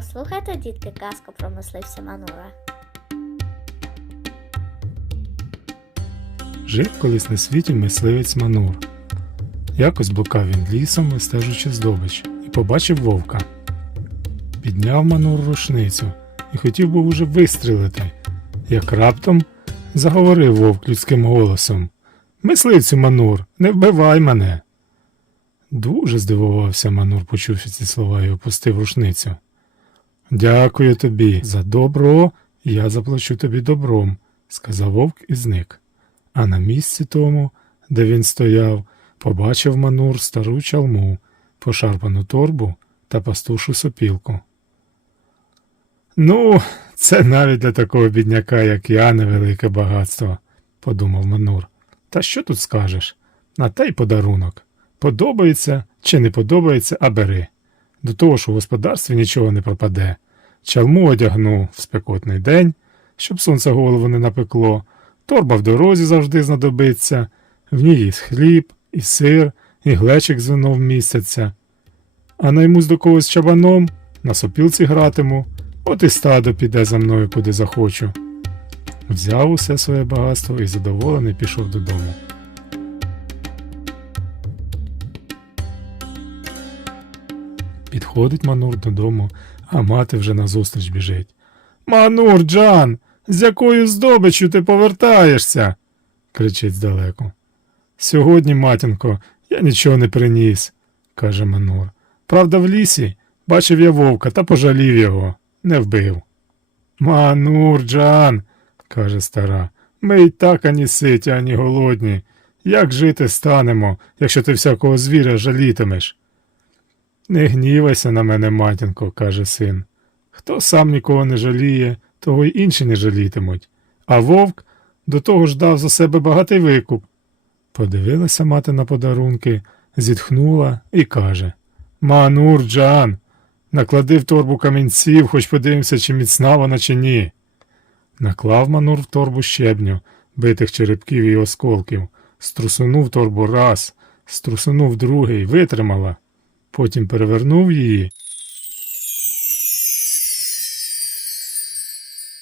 Послухайте, дітки, казку про мисливця Манура. Жив колись на світі мисливець Манур. Якось блукав він лісом, вистежуючи здобич, і побачив вовка. Підняв Манур рушницю і хотів був уже вистрілити, як раптом заговорив вовк людським голосом Мисливцю Манур, не вбивай мене. Дуже здивувався Манур, почувши ці слова, і опустив рушницю. Дякую тобі за добро, я заплачу тобі добром, сказав вовк і зник. А на місці тому, де він стояв, побачив Манур стару чалму, пошарпану торбу та пастушу сопілку. Ну, це навіть для такого бідняка, як я, невелике багатство, подумав Манур. Та що тут скажеш? На те й подарунок. Подобається чи не подобається, а бери. До того ж у господарстві нічого не пропаде. Чалму одягну в спекотний день, щоб сонце голову не напекло. Торба в дорозі завжди знадобиться, в ній і хліб, і сир, і глечик з вином містяться. А наймусь до когось чабаном, на сопілці гратиму, от і стадо піде за мною куди захочу. Взяв усе своє багатство і задоволений пішов додому. Підходить Манур додому, а мати вже назустріч біжить. Манур, Джан, з якою здобиччю ти повертаєшся? кричить здалеку. Сьогодні, матінко, я нічого не приніс, каже Манур. Правда, в лісі бачив я вовка та пожалів його, не вбив. Манур, Джан, каже стара, ми й так ані ситі, ані голодні. Як жити станемо, якщо ти всякого звіря жалітимеш? Не гнівайся на мене, матінко, каже син. Хто сам нікого не жаліє, того й інші не жалітимуть. А вовк до того ж дав за себе багатий викуп. Подивилася мати на подарунки, зітхнула і каже Манур, Джан, наклади в торбу камінців, хоч подивимося, чи міцна вона, чи ні. Наклав Манур в торбу щебню, битих черепків і осколків, струсунув торбу раз, струсунув другий, витримала. Потім перевернув її.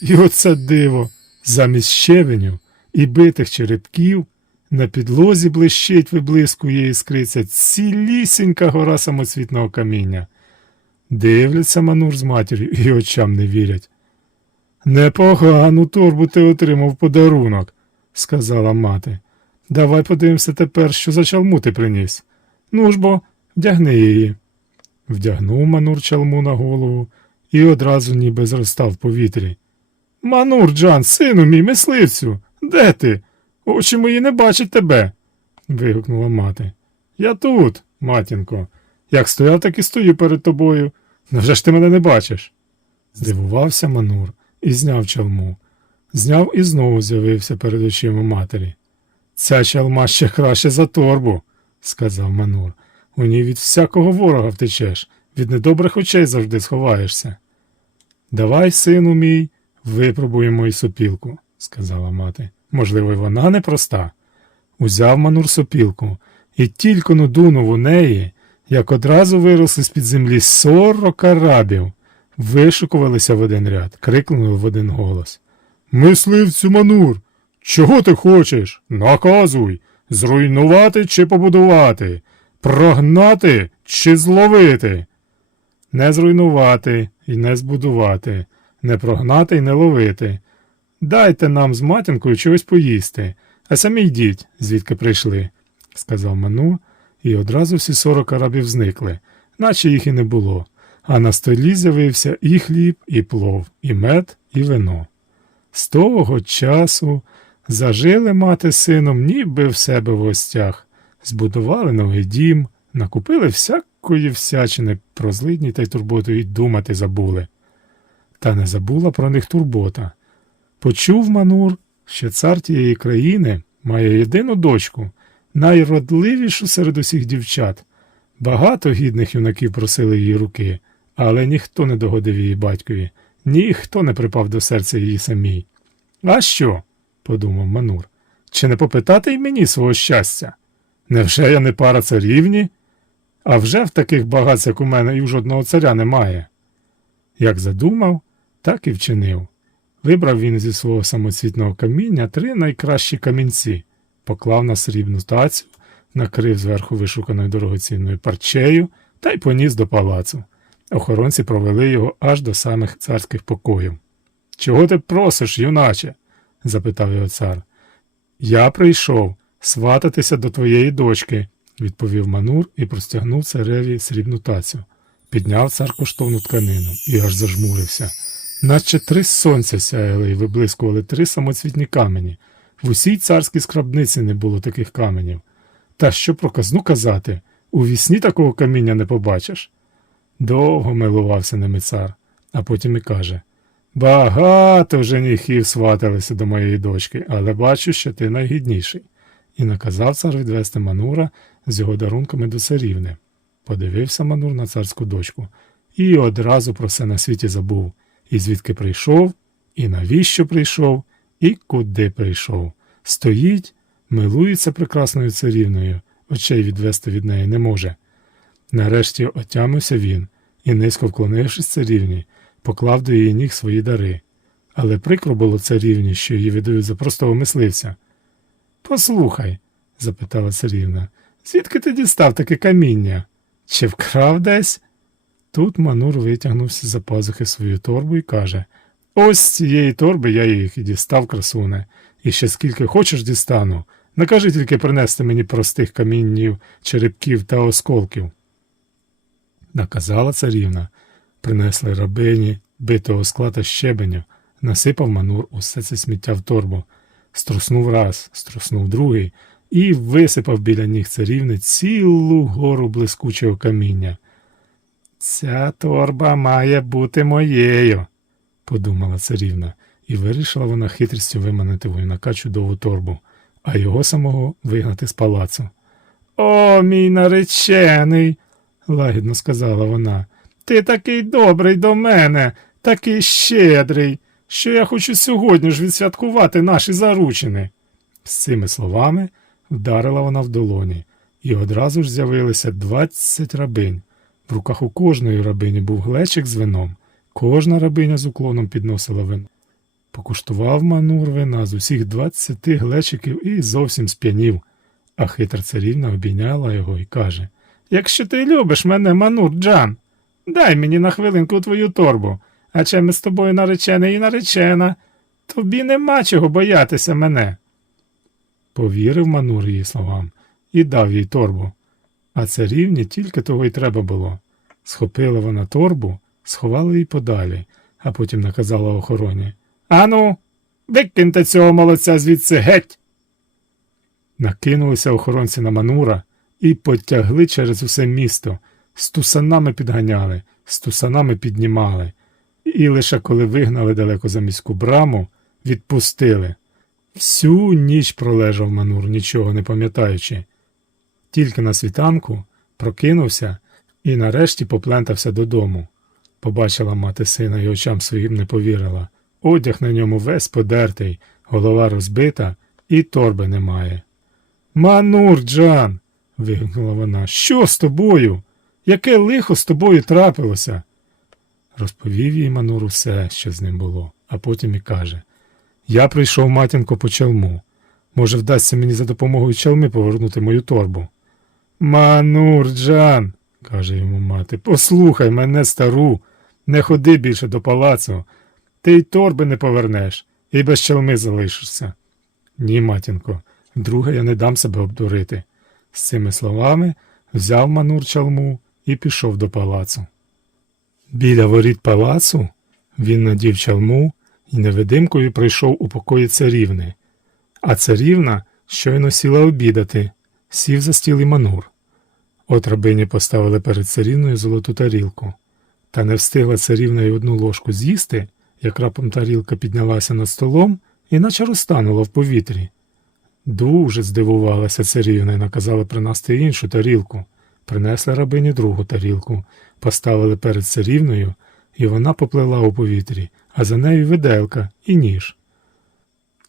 І оце диво, замість щебеню і битих черепків на підлозі блищить, виблискує іскриця цілісінька гора самоцвітного каміння. Дивляться Манур з матір'ю і очам не вірять. Непогану торбу ти отримав подарунок, сказала мати. Давай подивимося тепер, що за чалму ти приніс. Ну ж бо, вдягни її. Вдягнув Манур чалму на голову і одразу ніби зростав в повітрі. Манур, Джан, сину мій мисливцю, де ти? Очі мої не бачать тебе. вигукнула мати. Я тут, матінко. Як стояв, так і стою перед тобою. Невже ж ти мене не бачиш? Здивувався Манур і зняв чалму. Зняв і знову з'явився перед очима матері. Ця чалма ще краще за торбу, сказав Манур. У ній від всякого ворога втечеш, від недобрих очей завжди сховаєшся. Давай, сину мій, випробуємо й сопілку, сказала мати. Можливо, й вона непроста. Узяв Манур сопілку і тільки но дунув у неї, як одразу виросли з-під землі сорок арабів, вишукувалися в один ряд, крикнули в один голос. Мисливцю Манур, чого ти хочеш? Наказуй, зруйнувати чи побудувати, прогнати чи зловити. Не зруйнувати і не збудувати, не прогнати і не ловити. Дайте нам з матінкою чогось поїсти, а самі йдіть, звідки прийшли, сказав Манур, і одразу всі сорок арабів зникли, наче їх і не було, а на столі з'явився і хліб, і плов, і мед, і вино. З того часу зажили мати сином ніби в себе в гостях, збудували новий дім, накупили всякої всячини про злидні та й турботу й думати забули. Та не забула про них турбота. Почув Манур, що цар тієї країни має єдину дочку, найродливішу серед усіх дівчат. Багато гідних юнаків просили її руки, але ніхто не догодив її батькові, ніхто не припав до серця її самій. А що? подумав Манур. Чи не попитати й мені свого щастя? Невже я не пара царівні? А вже в таких багаць, як у мене, і у жодного царя немає. Як задумав, так і вчинив. Вибрав він зі свого самоцвітного каміння три найкращі камінці, поклав на срібну тацю, накрив зверху вишуканою дорогоцінною парчею та й поніс до палацу. Охоронці провели його аж до самих царських покоїв. Чого ти просиш, юначе? запитав його цар. Я прийшов свататися до твоєї дочки, відповів Манур і простягнув цареві срібну тацю. Підняв цар коштовну тканину і аж зажмурився. Наче три сонця сяяли і виблискували три самоцвітні камені. В усій царській скрабниці не було таких каменів. Та що про казну казати, у вісні такого каміння не побачиш. Довго милувався ними цар, а потім і каже Багато женихів сваталися до моєї дочки, але бачу, що ти найгідніший. І наказав цар відвести Манура з його дарунками до царівни. Подивився Манур на царську дочку і одразу про все на світі забув, і звідки прийшов, і навіщо прийшов, і куди прийшов. Стоїть, милується прекрасною царівною, очей відвести від неї не може. Нарешті отямився він і, низько вклонившись царівні, поклав до її ніг свої дари. Але прикро було царівні, що її видають за простого мисливця. Послухай, запитала царівна, звідки ти дістав таке каміння? Чи вкрав десь? Тут Манур витягнувся за пазухи свою торбу і каже Ось з цієї торби я їх і дістав, красуне, і ще скільки хочеш дістану. Накажи тільки принести мені простих каміннів, черепків та осколків. Наказала царівна. Принесли рабині, битого скла та щебеню, насипав манур усе це сміття в торбу, струснув раз, струснув другий і висипав біля ніг царівни цілу гору блискучого каміння. Ця торба має бути моєю, подумала царівна, і вирішила вона хитрістю виманити воюнака чудову торбу, а його самого вигнати з палацу. О, мій наречений, лагідно сказала вона. Ти такий добрий до мене, такий щедрий, що я хочу сьогодні ж відсвяткувати наші заручини. З цими словами вдарила вона в долоні, і одразу ж з'явилися двадцять рабинь. В руках у кожної рабині був глечик з вином, кожна рабиня з уклоном підносила вино. Покуштував манур вина з усіх двадцяти глечиків і зовсім сп'янів, а хитра царівна обійняла його і каже Якщо ти любиш мене, манур Джан, дай мені на хвилинку твою торбу, а чи ми з тобою наречений і наречена, тобі нема чого боятися мене. Повірив Манур її словам і дав їй торбу. А царівні тільки того й треба було. Схопила вона торбу, сховала її подалі, а потім наказала охороні Ану, викиньте цього молодця звідси геть. Накинулися охоронці на Манура і потягли через усе місто, з тусанами підганяли, з тусанами піднімали, і лише коли вигнали далеко за міську браму, відпустили. Всю ніч пролежав Манур, нічого не пам'ятаючи. Тільки на світанку прокинувся і нарешті поплентався додому. Побачила мати сина і очам своїм не повірила. Одяг на ньому весь подертий, голова розбита, і торби немає. Манур, Джан. вигукнула вона. Що з тобою? Яке лихо з тобою трапилося? Розповів їй Манур усе, що з ним було, а потім і каже Я прийшов матінко по чалму. Може, вдасться мені за допомогою чалми повернути мою торбу. Манур, Джан, каже йому мати, послухай мене, стару, не ходи більше до палацу. Ти й торби не повернеш, і без чалми залишишся. Ні, матінко, вдруге я не дам себе обдурити. З цими словами взяв Манур чалму і пішов до палацу. Біля воріт палацу він надів чалму і невидимкою прийшов у покої царівни, а царівна щойно сіла обідати, сів за стіл і Манур. От рабині поставили перед царівною золоту тарілку, та не встигла царівна й одну ложку з'їсти, як раптом тарілка піднялася над столом і наче розтанула в повітрі. Дуже здивувалася царівна і наказала принести іншу тарілку. Принесли рабині другу тарілку, поставили перед царівною, і вона поплила у повітрі, а за нею виделка і ніж.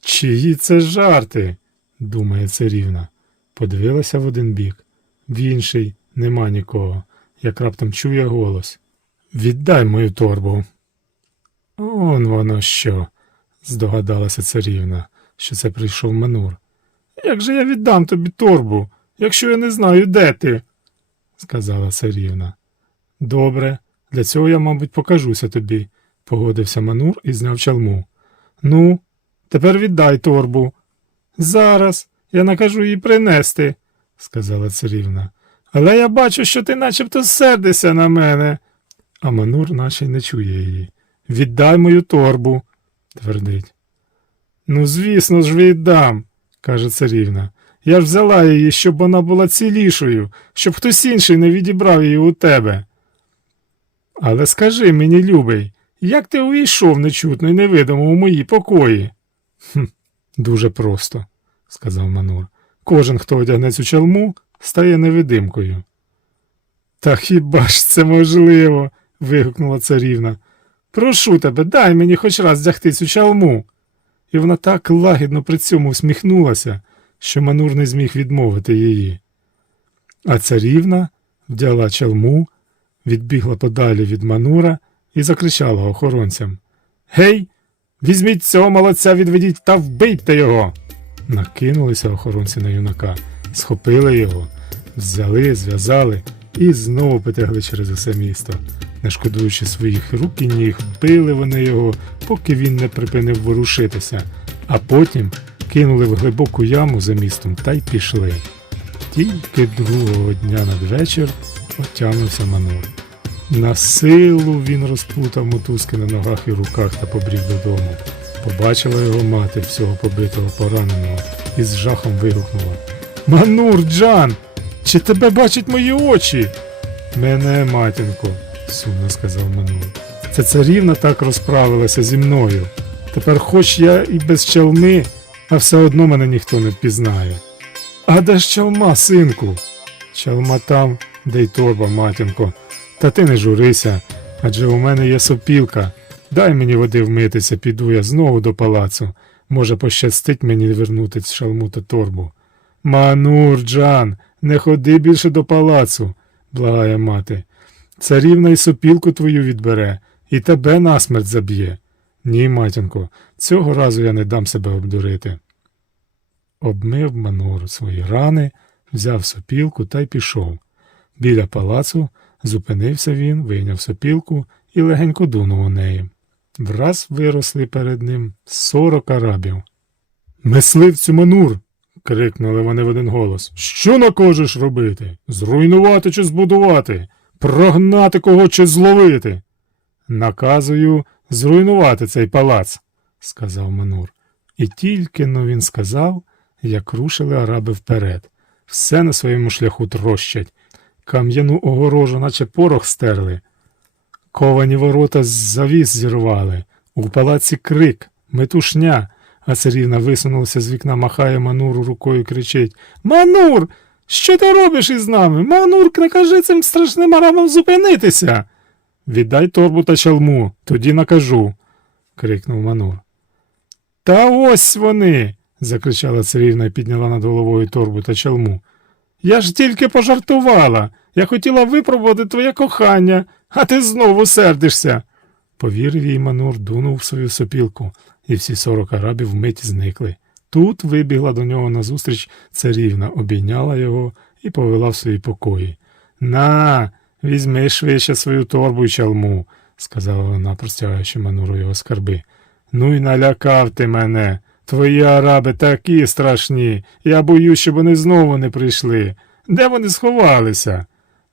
Чиї це жарти? думає царівна. Подивилася в один бік, в інший нема нікого, як раптом чує голос. Віддай мою торбу. Он воно що, здогадалася царівна, що це прийшов Манур. Як же я віддам тобі торбу, якщо я не знаю, де ти? сказала царівна. Добре, для цього я, мабуть, покажуся тобі, погодився Манур і зняв чалму. Ну, тепер віддай торбу. Зараз я накажу її принести, сказала царівна. Але я бачу, що ти начебто сердишся на мене. А Манур наче й не чує її. Віддай мою торбу, твердить. Ну, звісно ж, віддам, каже царівна. Я ж взяла її, щоб вона була цілішою, щоб хтось інший не відібрав її у тебе. Але скажи мені, любий, як ти увійшов нечутно і невидимо у мої покої? Хм, дуже просто, сказав Манур. Кожен, хто одягне цю чалму, стає невидимкою. Та хіба ж це можливо? вигукнула царівна. Прошу тебе, дай мені хоч раз вдягти цю чалму. І вона так лагідно при цьому всміхнулася, що Манур не зміг відмовити її. А царівна вдяла чалму, відбігла подалі від Манура і закричала охоронцям Гей, візьміть цього молодця, відведіть та вбийте його. Накинулися охоронці на юнака, схопили його, взяли, зв'язали і знову потягли через усе місто. Не шкодуючи своїх рук і ніг, били вони його, поки він не припинив ворушитися, а потім кинули в глибоку яму за містом та й пішли. Тільки другого дня надвечір отямився Манур. На силу він розпутав мотузки на ногах і руках та побрів додому. Побачила його мати всього побитого пораненого і з жахом вигукнула. Манур, Джан, чи тебе бачать мої очі? Мене, матінко, сумно сказав Манур. Ця царівна так розправилася зі мною. Тепер хоч я і без чалми, а все одно мене ніхто не впізнає. А де ж чалма, синку? Чалма там, де й торба, матінко. Та ти не журися, адже у мене є сопілка. Дай мені води вмитися, піду я знову до палацу. Може, пощастить мені вернути шалму та торбу. Манур, Джан, не ходи більше до палацу, благає мати. Царівна й сопілку твою відбере, і тебе насмерть заб'є. Ні, матінко, цього разу я не дам себе обдурити. Обмив Манур свої рани, взяв сопілку та й пішов. Біля палацу зупинився він, вийняв сопілку і легенько дунув у неї. Враз виросли перед ним сорок арабів. Мисливцю Манур. крикнули вони в один голос. Що накажеш робити? Зруйнувати чи збудувати? Прогнати кого чи зловити? Наказую зруйнувати цей палац, сказав Манур. І тільки но він сказав, як рушили араби вперед. Все на своєму шляху трощать, кам'яну огорожу, наче порох стерли. Ковані ворота з завіс зірвали, у палаці крик, метушня, а царівна висунулася з вікна, махає Мануру рукою, кричить Манур! Що ти робиш із нами? Манур, накажи цим страшним арабам зупинитися. Віддай торбу та чалму, тоді накажу, крикнув Манур. Та ось вони. закричала царівна і підняла над головою торбу та чалму. Я ж тільки пожартувала. Я хотіла випробувати твоє кохання, а ти знову сердишся. Повірив їй Манур, дунув в свою сопілку, і всі сорок арабів вмить зникли. Тут вибігла до нього назустріч царівна, обійняла його і повела в свої покої. На, візьми швидше свою торбу й чалму, сказала вона, простягаючи Мануру його скарби. Ну й налякав ти мене. Твої араби такі страшні. Я боюсь, щоб вони знову не прийшли. Де вони сховалися?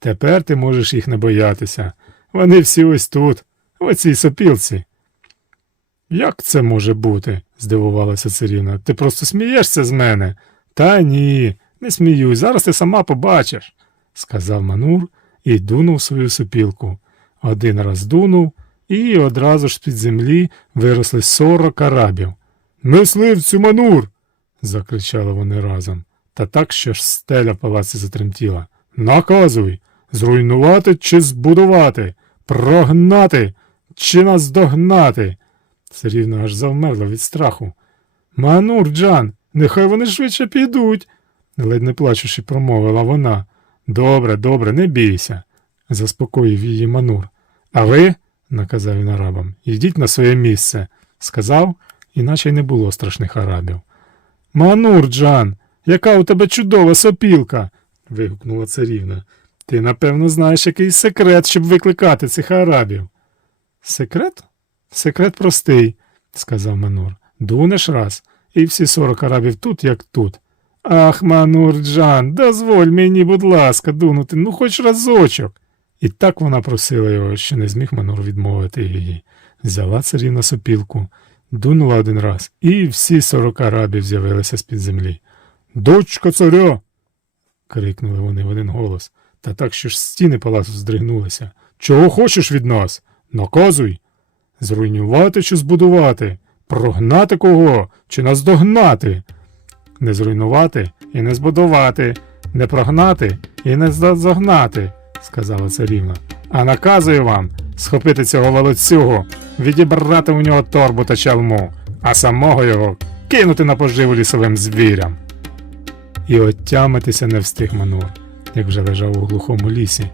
Тепер ти можеш їх не боятися. Вони всі ось тут, в оцій сопілці. Як це може бути? здивувалася царівна. Ти просто смієшся з мене? Та ні, не сміюсь, зараз ти сама побачиш, сказав Манур і дунув свою сопілку. Один раз дунув, і одразу ж з-під землі виросли сорок арабів. Мисливцю Манур. закричали вони разом, та так, що ж стеля в палаці затремтіла. Наказуй зруйнувати чи збудувати, прогнати чи наздогнати. Царівна аж завмерла від страху. Манур, Джан, нехай вони швидше підуть, ледь не плачучи, промовила вона. Добре, добре, не бійся, заспокоїв її Манур. А ви наказав він арабам. Йдіть на своє місце, сказав, іначе й не було страшних арабів. Манур, Джан, яка у тебе чудова сопілка. вигукнула царівна. Ти, напевно, знаєш якийсь секрет, щоб викликати цих арабів. Секрет? Секрет простий, сказав Манур. Дунеш раз, і всі сорок арабів тут, як тут. Ах, Манур Джан, дозволь мені, будь ласка, дунути, ну хоч разочок. І так вона просила його, що не зміг Манур відмовити її. Взяла царівна сопілку, дунула один раз, і всі сорок арабів з'явилися з-під землі. Дочка царя. крикнули вони в один голос, та так, що ж стіни палацу здригнулися. Чого хочеш від нас? Наказуй. Зруйнувати чи збудувати? Прогнати кого чи наздогнати? Не зруйнувати і не збудувати, не прогнати і не загнати, сказала царівна. А наказую вам схопити цього волоцюгу, відібрати у нього торбу та чалму, а самого його кинути на поживу лісовим звірям. І отямитися не встиг Манур, як вже лежав у глухому лісі.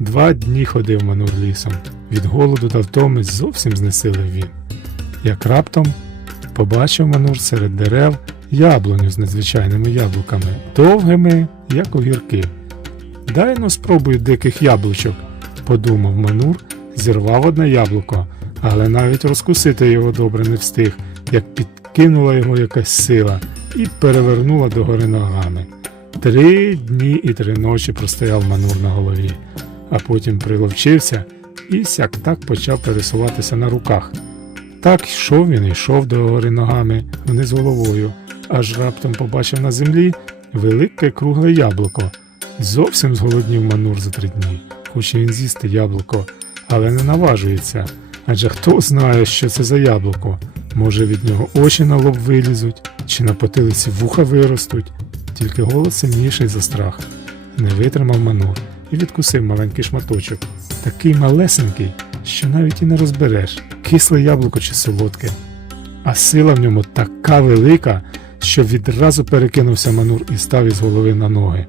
Два дні ходив Манур лісом, від голоду та втоми зовсім знесилив він. Як раптом побачив Манур серед дерев яблуню з надзвичайними яблуками, довгими, як огірки. Дай ну спробую диких яблучок, подумав Манур, зірвав одне яблуко, але навіть розкусити його добре не встиг, як підкинула його якась сила і перевернула догори ногами. Три дні і три ночі простояв Манур на голові, а потім приловчився і сяк так почав пересуватися на руках. Так йшов він і йшов догори ногами вниз головою, аж раптом побачив на землі велике кругле яблуко. Зовсім зголоднів Манур за три дні. Хоче він з'їсти яблуко, але не наважується. Адже хто знає, що це за яблуко? Може від нього очі на лоб вилізуть, чи на потилиці вуха виростуть. Тільки голос сильніший за страх. Не витримав Манур і відкусив маленький шматочок. Такий малесенький, що навіть і не розбереш, кисле яблуко чи солодке. А сила в ньому така велика, що відразу перекинувся Манур і став із голови на ноги.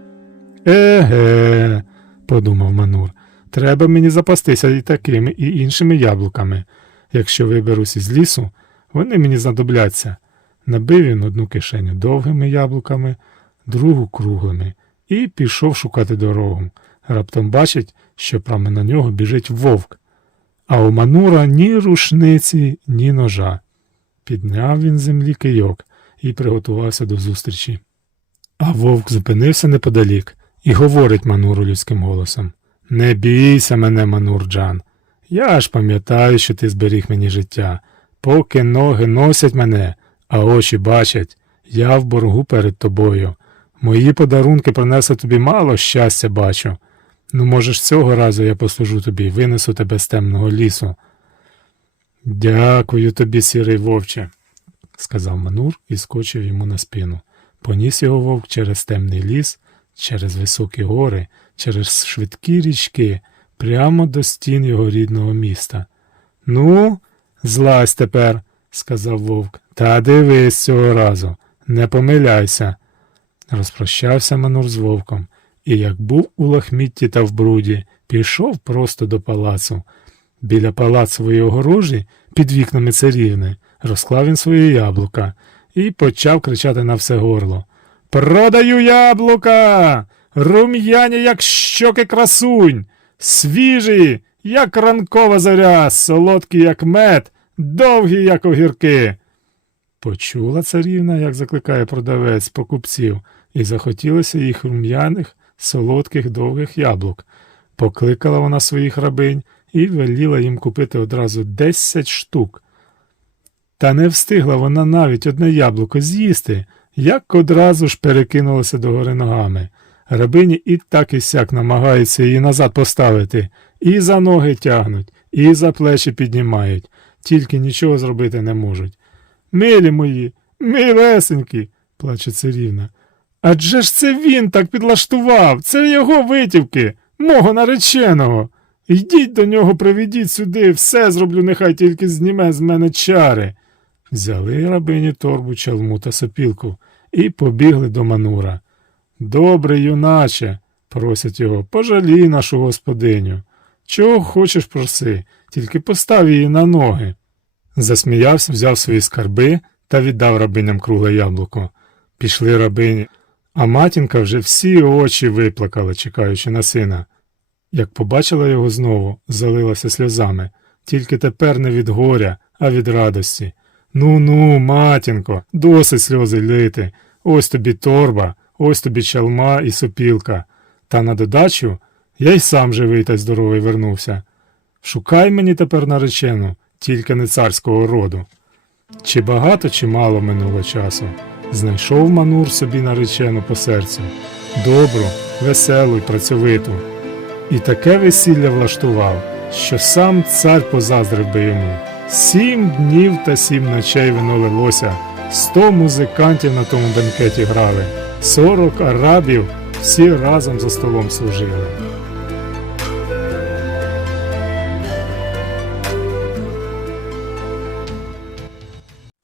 Еге, подумав Манур, треба мені запастися і такими, і іншими яблуками. Якщо виберусь із лісу, вони мені знадобляться. Набив він одну кишеню довгими яблуками, другу круглими, і пішов шукати дорогу. Раптом бачить, що прямо на нього біжить вовк. А у Манура ні рушниці, ні ножа. Підняв він землі кийок і приготувався до зустрічі. А вовк зупинився неподалік і говорить Мануру людським голосом Не бійся мене, Манурджан. Я ж пам'ятаю, що ти зберіг мені життя. Поки ноги носять мене, а очі бачать, я в боргу перед тобою. Мої подарунки принесли тобі мало щастя, бачу. Ну, може ж, цього разу я послужу тобі винесу тебе з темного лісу. Дякую тобі, сірий вовче, сказав Манур і скочив йому на спину. Поніс його вовк через темний ліс, через високі гори, через швидкі річки, прямо до стін його рідного міста. Ну, злазь тепер, сказав вовк, та дивись цього разу, не помиляйся. Розпрощався Манур з вовком, і як був у лахмітті та в бруді, пішов просто до палацу. Біля палацової огорожі, під вікнами царівни, розклав він своє яблука і почав кричати на все горло. Продаю яблука! Рум'яні, як щоки красунь, свіжі, як ранкова заря, солодкі, як мед, довгі, як огірки. Почула царівна, як закликає продавець покупців, і захотілося їх рум'яних, солодких довгих яблук. Покликала вона своїх рабинь і веліла їм купити одразу десять штук. Та не встигла вона навіть одне яблуко з'їсти, як одразу ж перекинулася догори ногами. Рабині і так і сяк намагаються її назад поставити, і за ноги тягнуть, і за плечі піднімають, тільки нічого зробити не можуть. Милі мої, милесенькі, плаче царівна. Адже ж це він так підлаштував, це його витівки, мого нареченого. Йдіть до нього, приведіть сюди, все зроблю, нехай тільки зніме з мене чари. Взяли рабині торбу, чалму та сопілку і побігли до Манура. Добре, юначе, просять його, пожалій нашу господиню. Чого хочеш проси, тільки постав її на ноги. Засміявся, взяв свої скарби та віддав рабиням кругле яблуко. Пішли рабині, а матінка вже всі очі виплакала, чекаючи на сина. Як побачила його знову, залилася сльозами, тільки тепер не від горя, а від радості. Ну ну, матінко, досить сльози лити. Ось тобі торба, ось тобі чалма і сопілка. Та на додачу я й сам живий та здоровий вернувся. Шукай мені тепер наречену, тільки не царського роду. Чи багато, чи мало минуло часу. Знайшов Манур собі наречену по серцю, добру, веселу й працьовиту. І таке весілля влаштував, що сам цар позаздрив би йому. Сім днів та сім ночей вино лилося, сто музикантів на тому бенкеті грали, сорок арабів всі разом за столом служили.